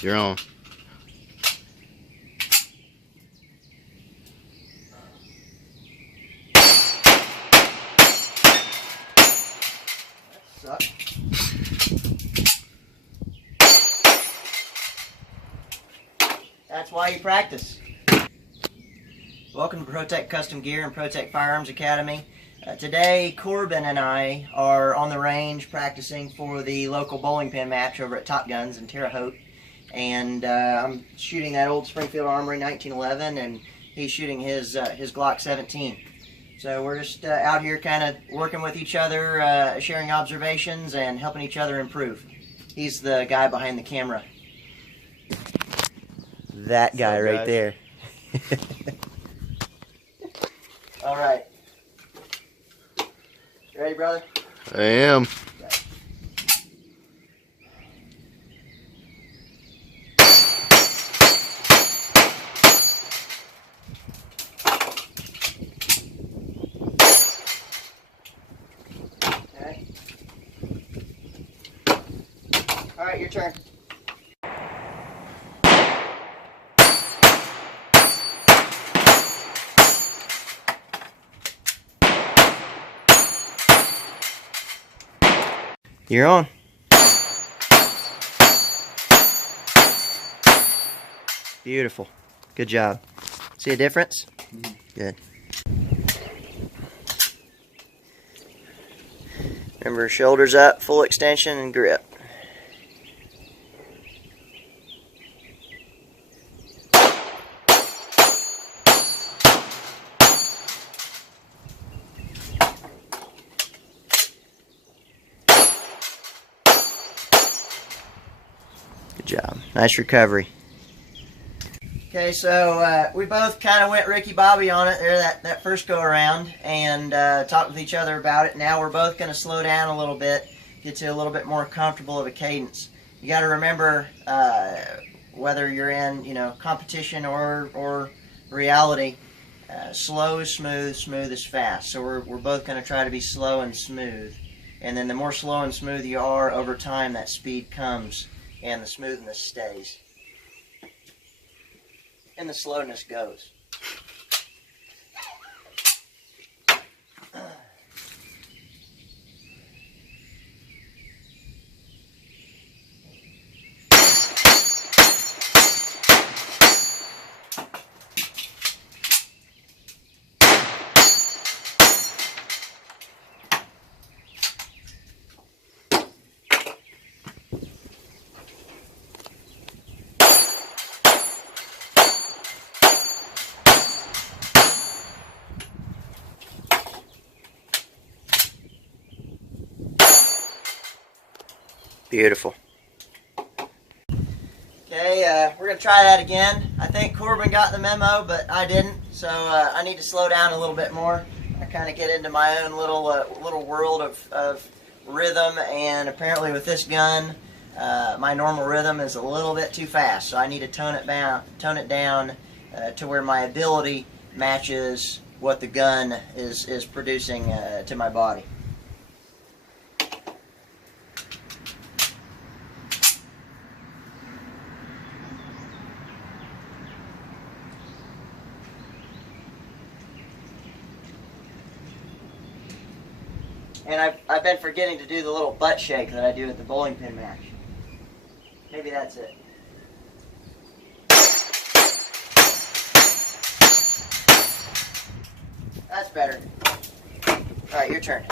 You're on. Suck. That's why you practice. Welcome to ProTEQ Custom Gear and ProTEQ Firearms Academy. Today, Corbin and I are on the range practicing for the local bowling pin match over at Top Guns in Terre Haute. And I'm shooting that old Springfield Armory 1911, and he's shooting his Glock 17. So we're just out here kind of working with each other, sharing observations and helping each other improve. He's the guy behind the camera. That guy right there. All right. You ready, brother? I am. Okay. All right, your turn. You're on. Beautiful. Good job. See a difference? Good. Remember, shoulders up, full extension, and grip. Good job. Nice recovery. Okay, so we both kind of went Ricky Bobby on it there that first go around and talked with each other about it. Now we're both going to slow down a little bit, get to a little bit more comfortable of a cadence. You got to remember, whether you're in competition or reality, slow is smooth, smooth is fast. So we're both going to try to be slow and smooth. And then the more slow and smooth you are over time, that speed comes and the smoothness stays. And the slowness goes. Beautiful. Okay, we're going to try that again. I think Corbin got the memo, but I didn't, so I need to slow down a little bit more. I kind of get into my own little world of rhythm, and apparently with this gun, my normal rhythm is a little bit too fast, so I need to tone it down to where my ability matches what the gun is producing to my body. And I've been forgetting to do the little butt shake that I do at the bowling pin match. Maybe that's it. That's better. All right, your turn.